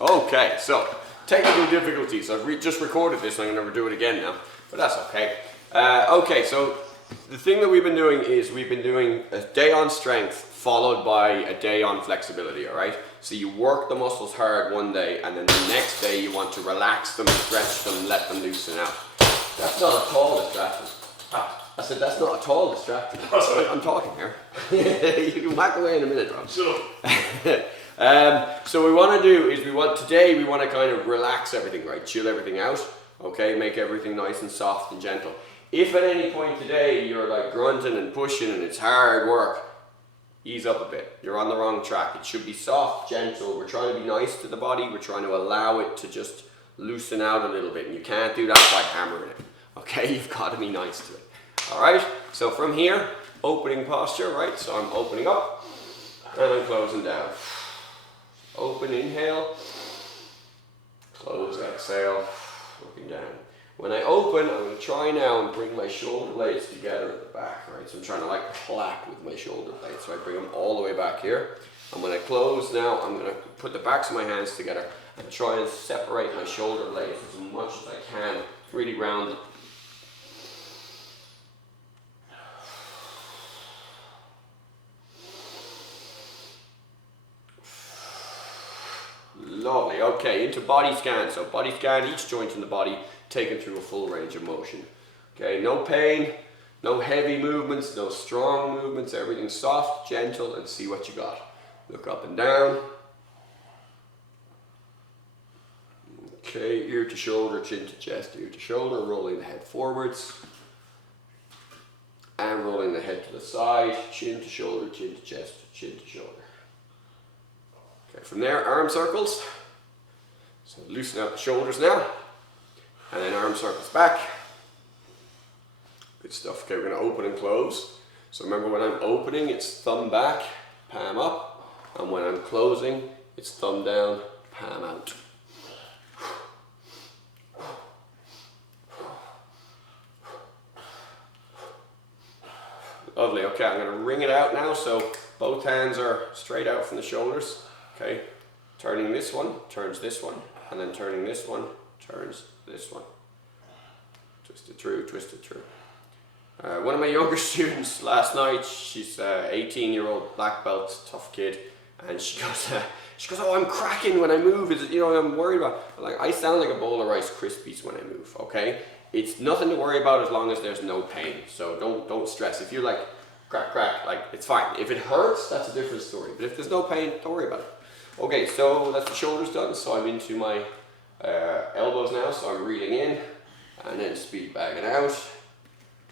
Okay, so technical difficulties. I've just recorded this, and I'm going to do it again now, but that's okay. Okay, so the thing that we've been doing is we've been doing a day on strength followed by a day on flexibility, all right? So you work the muscles hard one day, and then the next day you want to relax them, stretch them, let them loosen out. That's not at all distracting. I said that's not at all distracting. I'm talking here. You can back away in a minute, Rob. Shut up. So what we want to do is today we want to kind of relax everything, right? Chill everything out, okay? Make everything nice and soft and gentle. If at any point today you're like grunting and pushing and it's hard work, ease up a bit. You're on the wrong track. It should be soft, gentle. We're trying to be nice to the body. We're trying to allow it to just loosen out a little bit, and you can't do that by hammering it, okay? You've got to be nice to it. All right, so from here, opening posture, right? So I'm opening up and I'm closing down. Open, inhale, close, exhale, looking down. When I open, I'm going to try now and bring my shoulder blades together at the back, right? So I'm trying to like clap with my shoulder blades. So I bring them all the way back here. And when I close now, I'm going to put the backs of my hands together and try and separate my shoulder blades as much as I can, really round. Lovely. Okay, into body scan. So body scan, each joint in the body taken through a full range of motion. Okay, no pain, no heavy movements, no strong movements, everything soft, gentle, and see what you got. Look up and down. Okay, ear to shoulder, chin to chest, ear to shoulder, rolling the head forwards. And rolling the head to the side, chin to shoulder, chin to chest, chin to shoulder. Okay, from there, arm circles. So loosen out the shoulders now. And then arm circles back. Good stuff. Okay, we're going to open and close. So remember, when I'm opening, it's thumb back, palm up. And when I'm closing, it's thumb down, palm out. Lovely. Okay, I'm going to wring it out now. So both hands are straight out from the shoulders. Okay, turning this one, turns this one, and then turning this one, turns this one. Twist it through, twist it through. One of my younger students last night, she's an 18-year-old black belt, tough kid, and she goes, oh, I'm cracking when I move. Is it, I'm worried about. Like, I sound like a bowl of Rice Krispies when I move. Okay, it's nothing to worry about as long as there's no pain. So don't stress. If you're like crack, like it's fine. If it hurts, that's a different story. But if there's no pain, don't worry about it. Okay, so that's the shoulders done, so I'm into my elbows now, so I'm reading in, and then speed bagging out.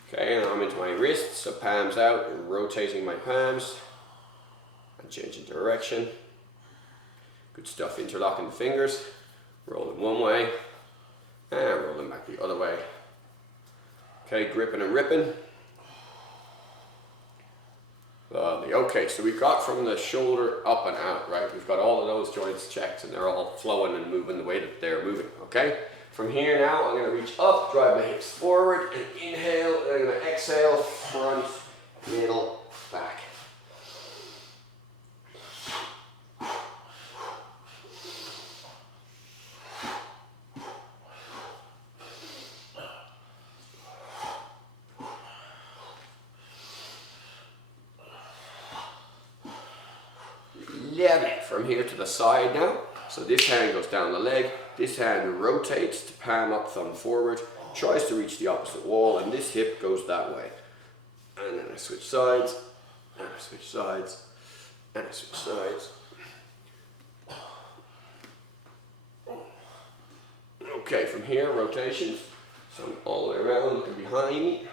Okay, and I'm into my wrists, so palms out, and rotating my palms, and changing direction. Good stuff, interlocking the fingers, rolling one way, and rolling back the other way. Okay, gripping and ripping. Lovely. Okay, so we've got from the shoulder up and out, right? We've got all of those joints checked and they're all flowing and moving the way that they're moving, okay? From here now, I'm going to reach up, drive my hips forward, and inhale, and I'm going to exhale, front, middle, back. From here to the side now. So this hand goes down the leg, this hand rotates to palm up, thumb forward, tries to reach the opposite wall, and this hip goes that way. And then I switch sides, and I switch sides, and I switch sides. Okay, from here, rotations. So I'm all the way around, looking behind me,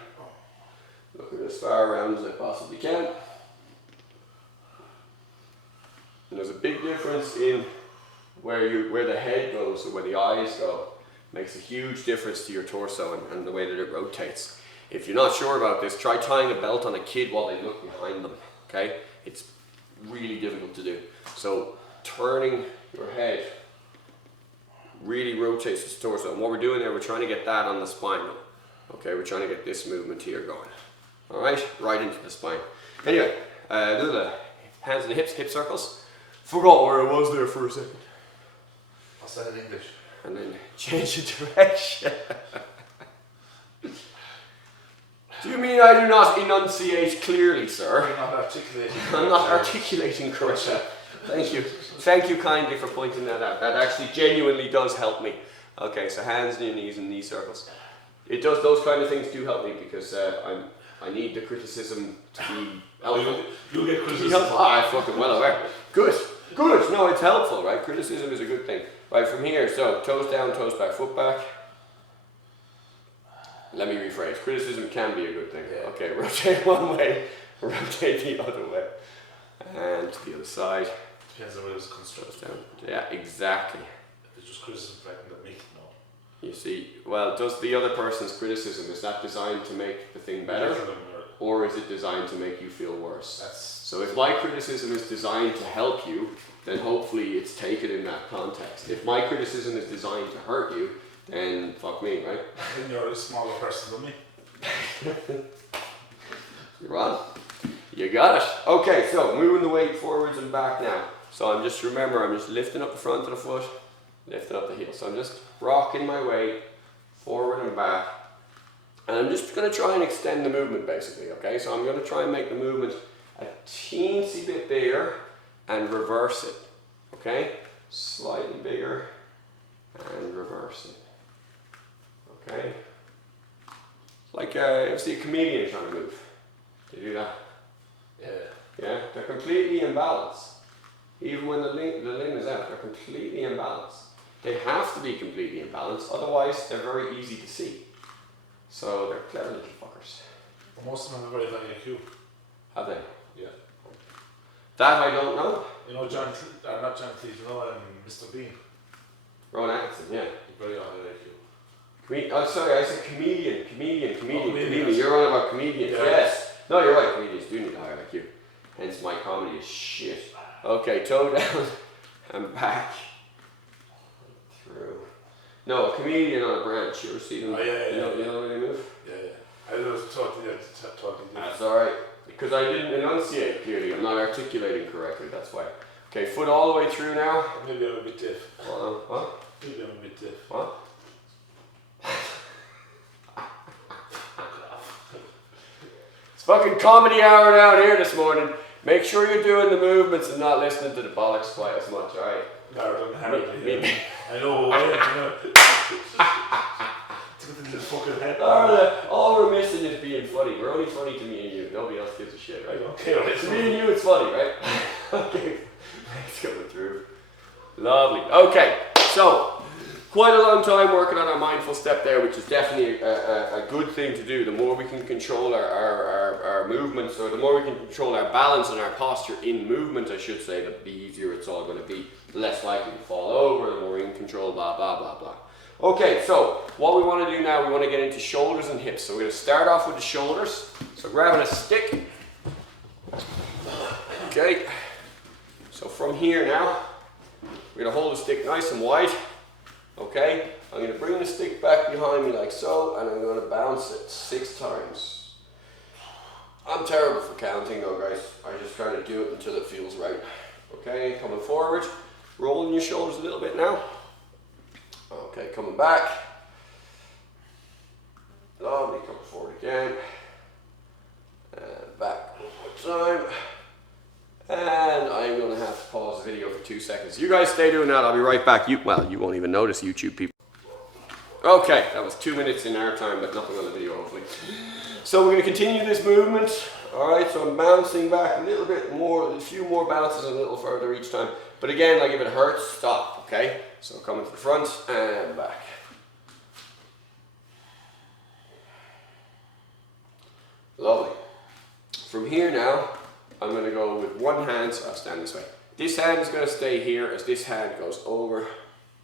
looking as far around as I possibly can. And there's a big difference in where the head goes or where the eyes go. Makes a huge difference to your torso and the way that it rotates. If you're not sure about this, try tying a belt on a kid while they look behind them, okay? It's really difficult to do. So turning your head really rotates the torso. And what we're doing there, we're trying to get that on the spine. Okay, we're trying to get this movement here going. All right, right into the spine. Anyway, do the hands and the hips, hip circles. Forgot where I was there for a second. What's that in English? And then change the direction. Do you mean I do not enunciate clearly, sir? You're not articulating. I'm not articulating correctly. Thank you. Thank you kindly for pointing that out. That actually genuinely does help me. Okay, so hands, knees, and knee circles. It does, those kind of things do help me because I need the criticism to be helpful. You'll get criticism. I'm fucking well aware. Good. Good. No, it's helpful, right? Criticism is a good thing. Right, from here, so toes down, toes back, foot back. Let me rephrase. Criticism can be a good thing. Yeah. Okay, rotate one way, rotate the other way. And to the other side. Depends on whether it's constructive. Toes down. Yeah, exactly. If it's just criticism directed at me, no. You see, well, does the other person's criticism, is that designed to make the thing better? Or is it designed to make you feel worse? So if my criticism is designed to help you, then hopefully it's taken in that context. If my criticism is designed to hurt you, then fuck me, right? Then you're a smaller person than me. You're on. You got it. Okay, so moving the weight forwards and back now. So I'm just lifting up the front of the foot, lifting up the heel. So I'm just rocking my weight forward and back. And I'm just going to try and extend the movement basically, okay? So I'm going to try and make the movement a teensy bit bigger and reverse it, okay? Slightly bigger and reverse it, okay? Like you see a comedian trying to move. They do that. Yeah. Yeah, they're completely imbalanced. Even when the limb is out, they're completely imbalanced. They have to be completely imbalanced, otherwise they're very easy to see. So they're clever little fuckers. But most of them have a very high IQ. Have they? Yeah. That I don't know. You know not John Cleese, you know Mr. Bean. Rowan Atkinson, yeah. He's very high IQ. Oh, sorry, I said comedian. Comedian. You're on about comedians. Yeah. Yes. No, you're right. Comedians do need a higher IQ. Hence my comedy is shit. Okay, toe down and back. Through. No, a comedian on a branch. You ever see them? Oh, yeah. You know when they move? Yeah. I was totally different. That's alright. Because I didn't enunciate clearly. I'm not articulating correctly. That's why. Okay, foot all the way through now. Maybe I'm a bit deaf. What? Maybe I'm a bit deaf. What? It's fucking comedy hour down here this morning. Make sure you're doing the movements and not listening to the bollocks quite as much, alright? No, I know. I know. Fucking head. All we're missing is being funny. We're only funny to me and you. Nobody else gives a shit, right? Okay, right. To me and you, it's funny, right? Okay, it's coming through. Lovely. Okay, so quite a long time working on our mindful step there, which is definitely a good thing to do. The more we can control our movements, or the more we can control our balance and our posture in movement, I should say, the easier it's all going to be. The less likely to fall over, the more we can control, blah, blah, blah, blah. Okay, so what we want to do now, we want to get into shoulders and hips. So we're going to start off with the shoulders. So grabbing a stick. Okay, so from here now, we're going to hold the stick nice and wide. Okay, I'm going to bring the stick back behind me like so, and I'm going to bounce it 6 times. I'm terrible for counting though, guys. I just try to do it until it feels right. Okay, coming forward, rolling your shoulders a little bit now. Okay, coming back. Lovely, come forward again. And back one more time. And I'm going to have to pause the video for 2 seconds. You guys stay doing that, I'll be right back. You won't even notice, YouTube people. Okay, that was 2 minutes in our time, but nothing on the video, hopefully. So we're going to continue this movement. Alright, so I'm bouncing back a little bit more, a few more bounces a little further each time. But again, like if it hurts, stop, okay? So coming to the front and back. Lovely. From here now, I'm going to go with one hand, so I'll stand this way. This hand is going to stay here as this hand goes over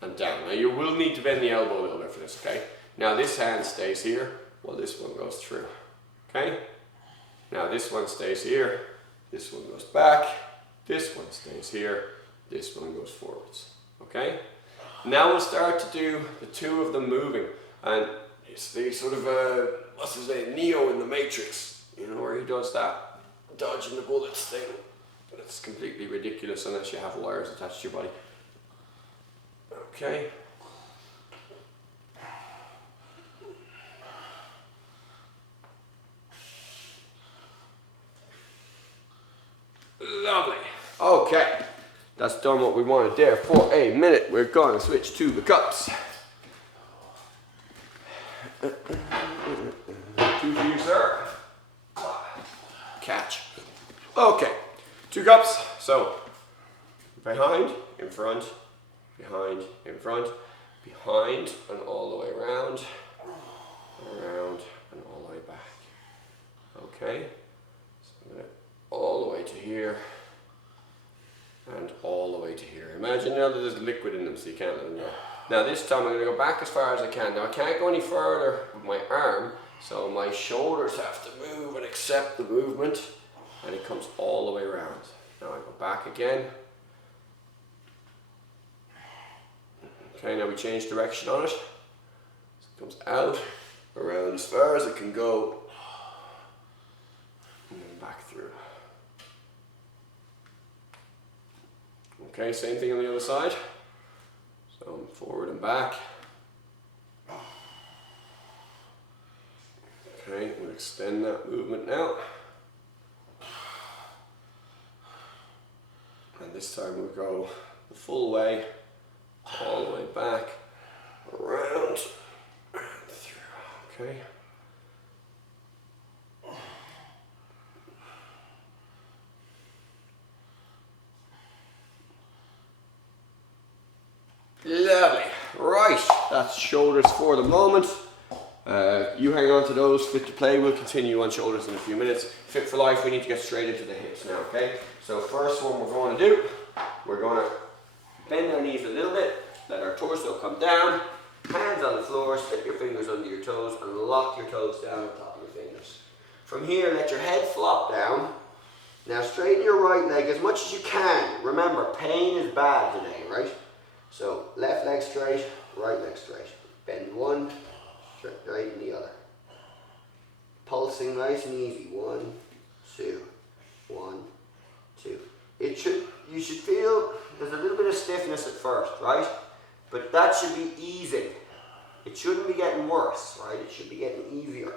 and down. Now you will need to bend the elbow a little bit for this, okay? Now this hand stays here while this one goes through, okay? Now this one stays here, this one goes back, this one stays here, this one goes forwards, okay? Now we'll start to do the 2 of them moving, and it's the sort of, what's his name, Neo in the Matrix, you know, where he does that dodging the bullets thing. But it's completely ridiculous unless you have wires attached to your body. Okay. Lovely. Okay. That's done what we wanted there for a minute. We're going to switch to the cups. Two for you, sir. Catch. Okay. 2 cups. So, behind, in front, behind, in front, behind, and all the way around, and all the way back. Okay. So I'm going to all the way to here, and all the way to here. Imagine now that there's liquid in them, so you can't let them go. Now this time I'm going to go back as far as I can. Now I can't go any further with my arm, so my shoulders have to move and accept the movement, and it comes all the way around. Now I go back again. Okay, now we change direction on it. So it comes out, around as far as it can go, and then back through. Okay, same thing on the other side. So forward and back. Okay, we'll extend that movement now. And this time we'll go the full way, all the way back, around, and through. Okay. Lovely. Right, that's shoulders for the moment. You hang on to those, fit to play. We'll continue on shoulders in a few minutes. Fit for life, we need to get straight into the hips now, okay? So first one we're going to do, we're going to bend our knees a little bit, let our torso come down, hands on the floor, slip your fingers under your toes and lock your toes down on top of your fingers. From here, let your head flop down. Now straighten your right leg as much as you can. Remember, pain is bad today, right? So left leg straight, right leg straight. Bend one, straighten the other. Pulsing nice and easy. 1, 2, 1, 2. You should feel there's a little bit of stiffness at first, right? But that should be easing. It shouldn't be getting worse, right? It should be getting easier.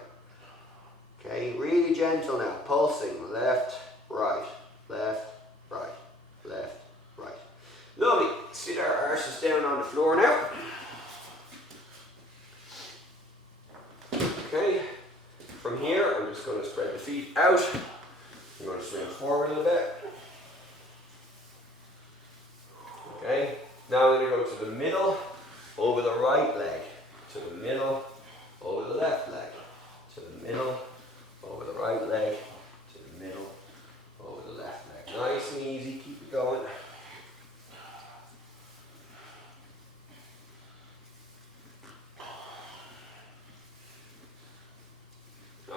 Okay, really gentle now. Pulsing left, right, left, right, left, right. Lovely. Sit our arses down on the floor now. Okay. From here, I'm just going to spread the feet out. I'm going to swing forward a little bit. Okay. Now I'm going to go to the middle, over the right leg. To the middle, over the left leg. To the middle, over the right leg. To the middle, over the left leg. Nice and easy. Keep it going.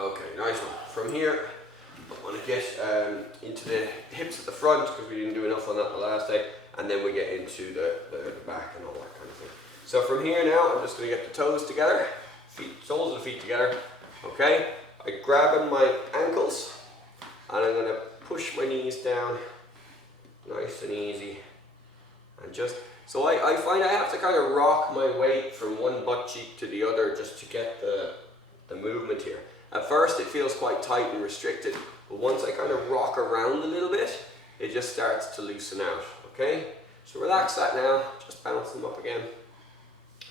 Okay, nice one. From here, I want to get into the hips at the front because we didn't do enough on that the last day, and then we get into the back and all that kind of thing. So from here now, I'm just going to get the toes together, soles of the feet together. Okay, I grab on my ankles, and I'm going to push my knees down, nice and easy, and just so I find I have to kind of rock my weight from one butt cheek to the other just to get the movement here. At first it feels quite tight and restricted, but once I kind of rock around a little bit, it just starts to loosen out, okay? So relax that now, just bounce them up again,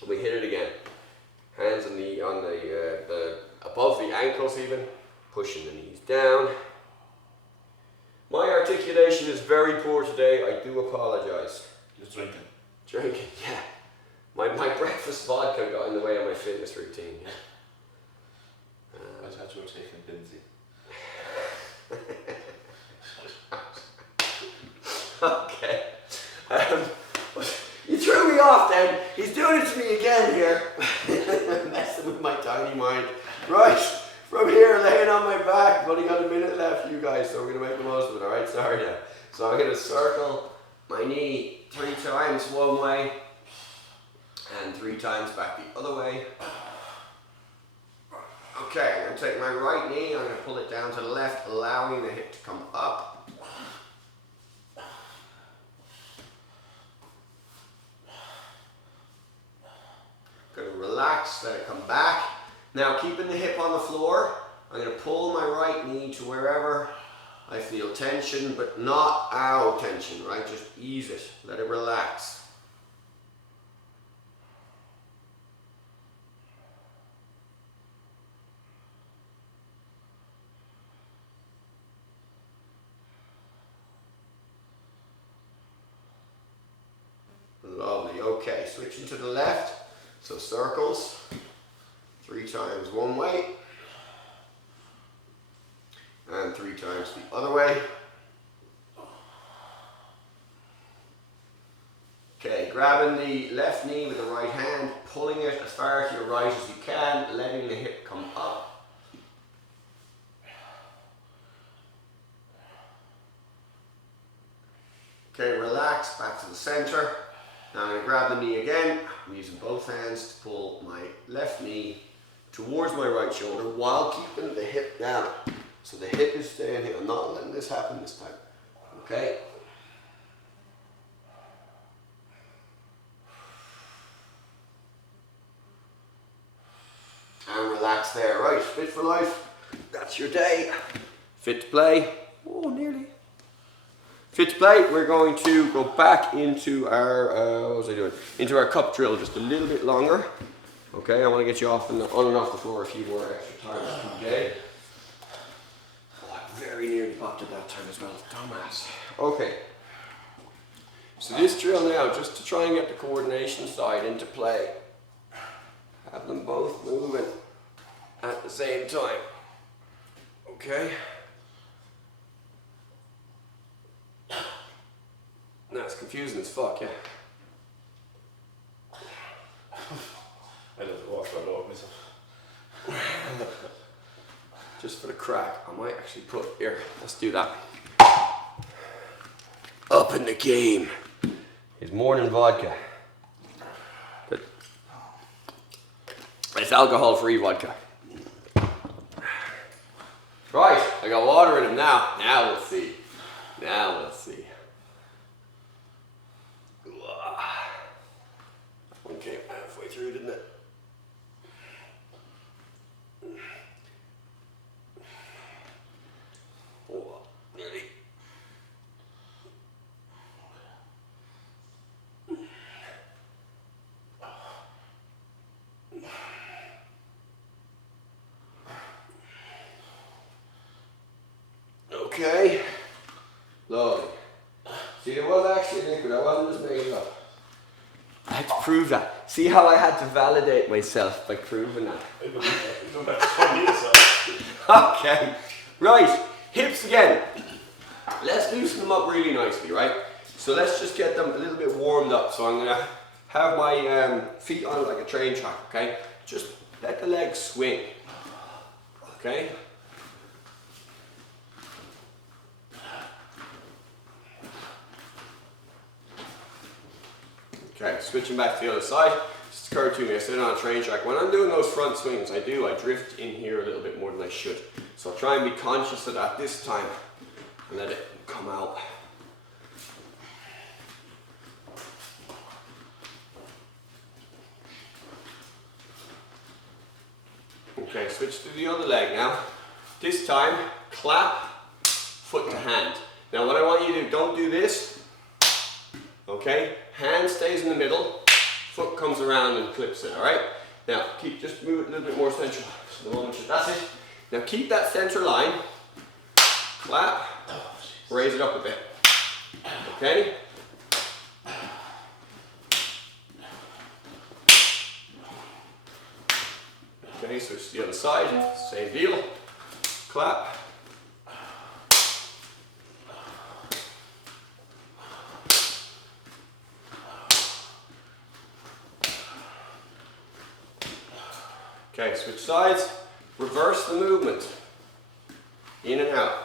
and we hit it again. Hands on the above the ankles even, pushing the knees down. My articulation is very poor today, I do apologize. Just drinking. Drinking, yeah. My breakfast vodka got in the way of my fitness routine, yeah. I thought you were taking Lindsay. Okay. You threw me off then. He's doing it to me again here. Messing with my tiny mind. Right, from here, laying on my back. I've only got a minute left, you guys, so we're going to make the most of it, alright? Sorry now. So I'm going to circle my knee 3 times one way and 3 times back the other way. Okay, I'm going to take my right knee, I'm going to pull it down to the left, allowing the hip to come up. relax, let it come back. Now keeping the hip on the floor, I'm going to pull my right knee to wherever I feel tension, but not ow tension, right? Just ease it, let it relax. Lovely, okay, switching to the left, so circles, 3 times one way, and 3 times the other way. Okay, grabbing the left knee with the right hand, pulling it as far to your right as you can, letting the hip come up. Okay, relax, back to the center. Now I'm going to grab the knee again. I'm using both hands to pull my left knee towards my right shoulder while keeping the hip down. So the hip is staying here. I'm not letting this happen this time. Okay. And relax there. Right, fit for life. That's your day. Fit to play. Oh, nearly. Fit to play, we're going to go back into our, what was I doing? Into our cup drill just a little bit longer. Okay, I want to get you off on and off the floor a few more extra times today. Oh, I very nearly popped it that time as well, dumbass. Okay, so this drill now, just to try and get the coordination side into play. Have them both moving at the same time. Okay. That's confusing as fuck, yeah. I don't walk that over myself. Just for the crack, I might actually put, here, let's do that. Up in the game is morning vodka. But it's alcohol-free vodka. Right, I got water in them now. Now we'll see. Now we'll see. One came halfway through, didn't it? Oh, nearly. Okay. Lovely. See, there was actually liquid. I wasn't just making it up. I had to prove that. See how I had to validate myself by proving that. I believe that. You don't have to tell me yourself. Okay. Right. Hips again. Let's loosen them up really nicely, right? So let's just get them a little bit warmed up. So I'm going to have my feet on like a train track, okay? Just let the legs swing. Okay? Okay, switching back to the other side. Just occurred to me, I sit on a train track. When I'm doing those front swings, I drift in here a little bit more than I should. So I'll try and be conscious of that this time and let it come out. Okay, switch to the other leg now. This time, clap, foot to hand. Now what I want you to do, don't do this. Okay, hand stays in the middle, foot comes around and clips it, all right? Now, just move it a little bit more central. So the moment that's it. Now keep that center line, clap, raise it up a bit, okay? Okay, switch to the other side, same deal, clap. Okay, switch sides, reverse the movement, in and out.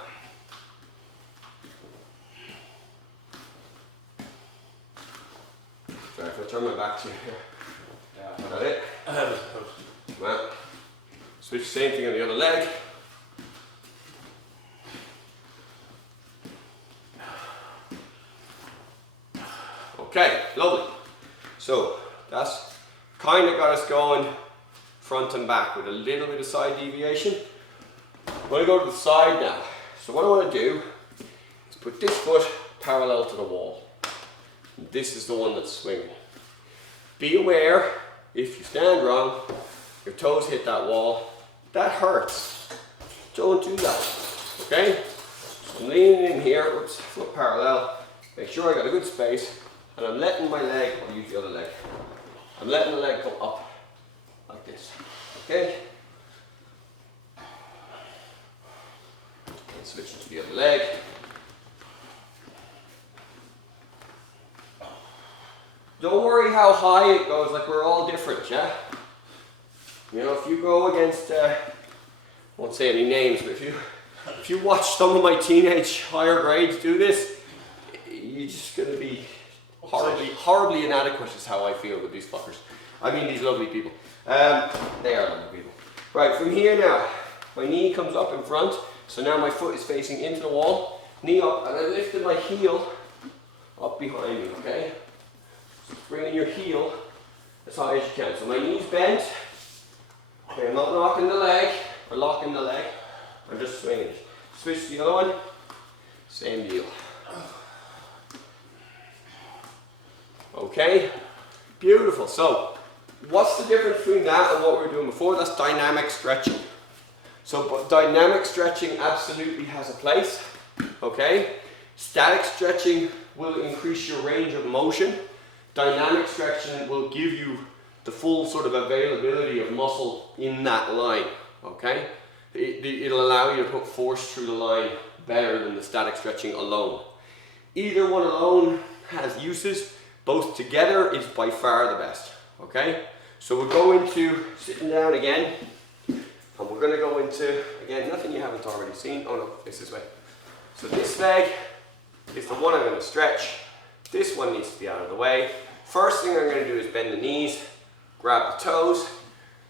Sorry if I turn my back to you here. Yeah. Got it? Well, switch same thing on the other leg. Okay, lovely. So that's kind of got us going front and back with a little bit of side deviation. I'm going to go to the side now. So what I want to do is put this foot parallel to the wall. And this is the one that's swinging. Be aware, if you stand wrong, your toes hit that wall, that hurts. Don't do that, okay? So I'm leaning in here, oops, foot parallel, make sure I got a good space, and I'm letting my leg, I'll use the other leg, I'm letting the leg go up, like this, okay? And switch to the other leg. Don't worry how high it goes, like we're all different, yeah? You know, if you go against, I won't say any names, but if you watch some of my teenage higher grades do this, you're just going to be horribly inadequate is how I feel with these fuckers. I mean these lovely people. They are lovely people. Right, from here now, my knee comes up in front, so now my foot is facing into the wall, knee up, and I lifted my heel up behind me, okay? So bringing your heel as high as you can. So my knee's bent, okay, I'm not knocking the leg, or locking the leg, I'm just swinging it. Switch to the other one, same deal. Okay, beautiful. So, what's the difference between that and what we were doing before? That's dynamic stretching. So, dynamic stretching absolutely has a place, okay? Static stretching will increase your range of motion. Dynamic stretching will give you the full sort of availability of muscle in that line, okay? It'll allow you to put force through the line better than the static stretching alone. Either one alone has uses. Both together is by far the best, okay? So we'll go into sitting down again, and we're going to go into, again, nothing you haven't already seen. Oh no, it's this way. So this leg is the one I'm going to stretch. This one needs to be out of the way. First thing I'm going to do is bend the knees, grab the toes,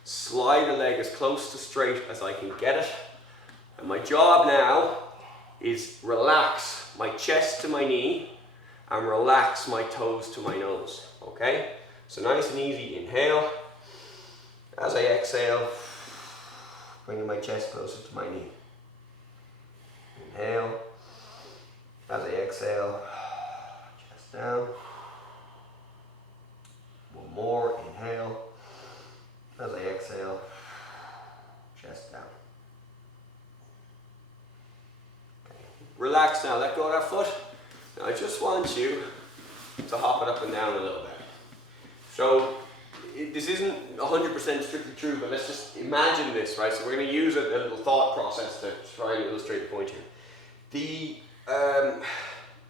slide the leg as close to straight as I can get it. And my job now is relax my chest to my knee and relax my toes to my nose, okay? So nice and easy, inhale. As I exhale, bringing my chest closer to my knee. Inhale. As I exhale, chest down. One more, inhale. As I exhale, chest down. Okay. Relax now, let go of that foot. Now I just want you to hop it up and down a little bit. So this isn't 100% strictly true, but let's just imagine this, right? So we're going to use a little thought process to try and illustrate the point here.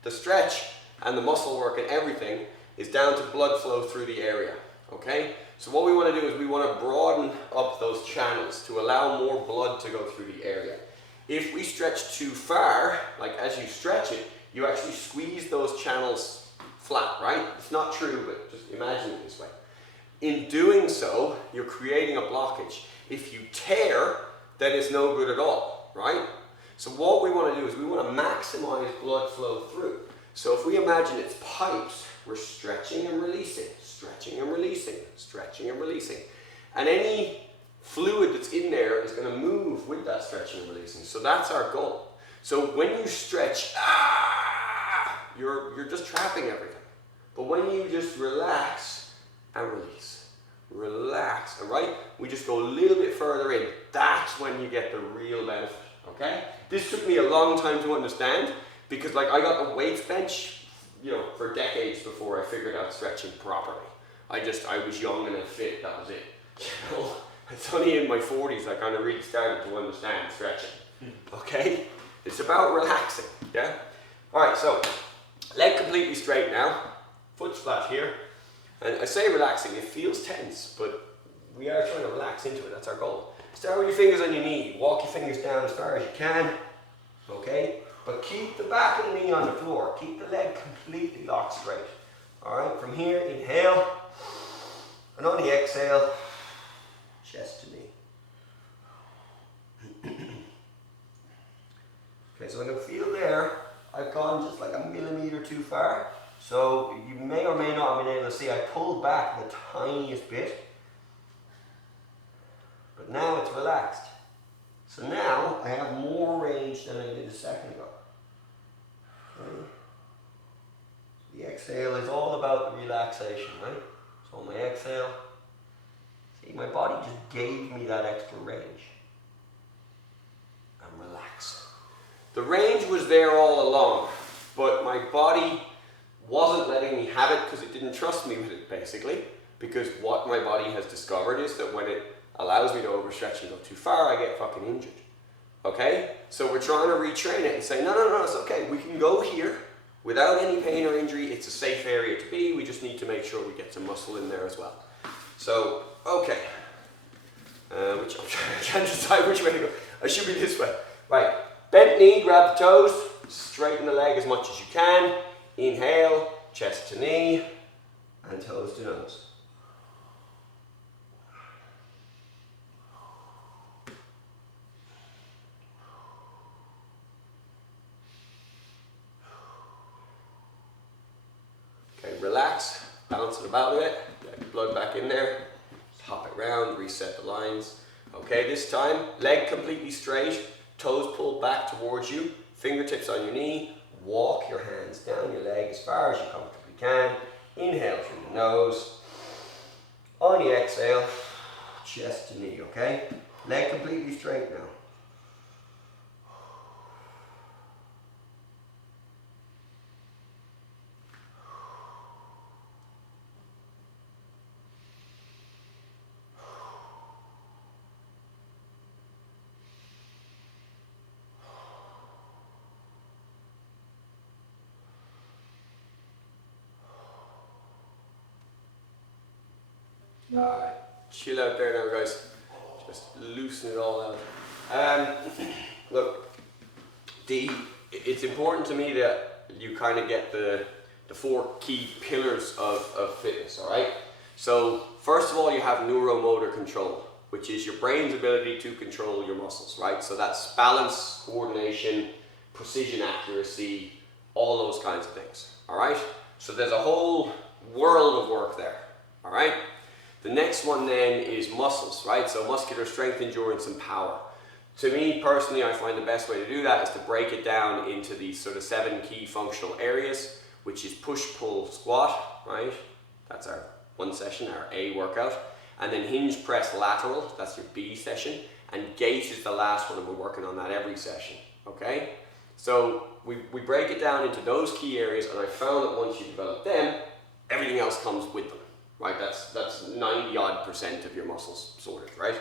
The stretch and the muscle work and everything is down to blood flow through the area, okay? So what we want to do is we want to broaden up those channels to allow more blood to go through the area. If we stretch too far, like as you stretch it, you actually squeeze those channels flat, right? It's not true, but just imagine it this way. In doing so, you're creating a blockage. If you tear, then it's no good at all, right? So what we want to do is we want to maximize blood flow through. So if we imagine it's pipes, we're stretching and releasing, stretching and releasing, stretching and releasing. And any fluid that's in there is going to move with that stretching and releasing. So that's our goal. So when you stretch, you're just trapping everything. But when you just relax and release, relax, all right? We just go a little bit further in. That's when you get the real benefit, okay? This took me a long time to understand because like I got the weights bench, you know, for decades before I figured out stretching properly. I was young and fit, that was it. You know, it's only in my 40s I kind of really started to understand stretching, okay? It's about relaxing, yeah? All right, so leg completely straight now, foot's flat here. And I say relaxing, it feels tense, but we are trying to relax into it, that's our goal. Start with your fingers on your knee, walk your fingers down as far as you can, okay? But keep the back of the knee on the floor, keep the leg completely locked straight. All right, from here, inhale, and on the exhale, chest to knee. Okay, so I can feel there, I've gone just like a millimeter too far. So you may or may not have been able to see I pulled back the tiniest bit. but now it's relaxed. So now I have more range than I did a second ago. Okay. The exhale is all about the relaxation, right? So on my exhale, see, my body just gave me that extra range. I'm relaxed. The range was there all along, but my body wasn't letting me have it because it didn't trust me with it, basically. Because what my body has discovered is that when it allows me to overstretch and go too far, I get fucking injured. Okay? So we're trying to retrain it and say, no, it's okay. We can go here without any pain or injury. It's a safe area to be. We just need to make sure we get some muscle in there as well. So, okay. I can't decide which way to go. I should be this way. Right. Bent knee, grab the toes. Straighten the leg as much as you can. Inhale, chest to knee, and toes to nose. Okay, relax, bounce it about a bit, get the blood back in there, hop it round, reset the lines. Okay, this time, leg completely straight, toes pulled back towards you, fingertips on your knee, walk your hands down your leg as far as you comfortably can. Inhale through the nose. On the exhale, chest to knee, okay? Leg completely straight now. Alright, chill out there now, guys. Just loosen it all out. Look, it's important to me that you kind of get the 4 key pillars of fitness, alright? So, first of all, you have neuromotor control, which is your brain's ability to control your muscles, right? So that's balance, coordination, precision, accuracy, all those kinds of things, alright? So there's a whole world of work there, alright? The next one then is muscles, right? So muscular strength, endurance, and power. To me personally, I find the best way to do that is to break it down into these sort of 7 key functional areas, which is push, pull, squat, right? That's our one session, our A workout. And then hinge, press, lateral, that's your B session. And gait is the last one, and we're working on that every session, okay? So we break it down into those key areas, and I found that once you develop them, everything else comes with them. Right, that's 90-odd% of your muscles sorted, right?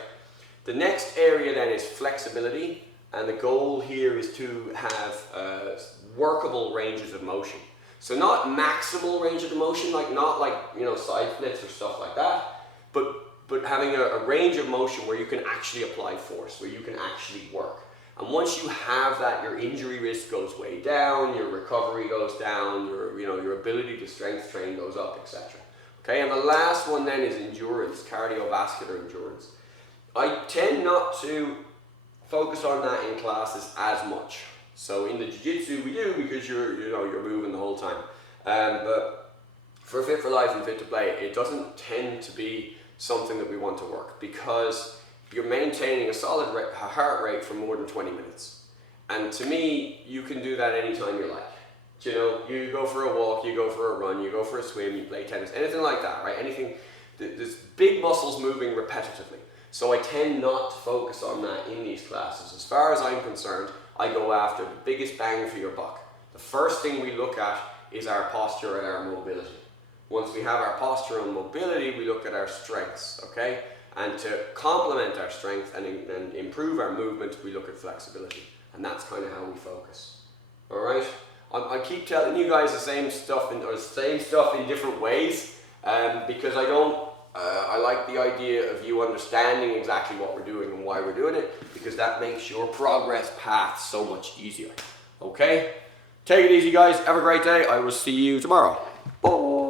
The next area then is flexibility, and the goal here is to have workable ranges of motion. So not maximal range of motion, not like side flips or stuff like that, but having a range of motion where you can actually apply force, where you can actually work. And once you have that, your injury risk goes way down, your recovery goes down, your ability to strength train goes up, etc. Okay, and the last one then is endurance, cardiovascular endurance. I tend not to focus on that in classes as much. So in the jiu-jitsu we do, because you're moving the whole time. But for Fit for Life and Fit to Play, it doesn't tend to be something that we want to work, because you're maintaining a solid heart rate for more than 20 minutes. And to me, you can do that anytime you like. You go for a walk, you go for a run, you go for a swim, you play tennis, anything like that, right? Anything, there's big muscles moving repetitively. So I tend not to focus on that in these classes. As far as I'm concerned, I go after the biggest bang for your buck. The first thing we look at is our posture and our mobility. Once we have our posture and mobility, we look at our strengths, okay? And to complement our strength and improve our movement, we look at flexibility. And that's kind of how we focus, all right? I keep telling you guys the same stuff in different ways, because I like the idea of you understanding exactly what we're doing and why we're doing it, because that makes your progress path so much easier. Okay? Take it easy, guys. Have a great day. I will see you tomorrow. Bye.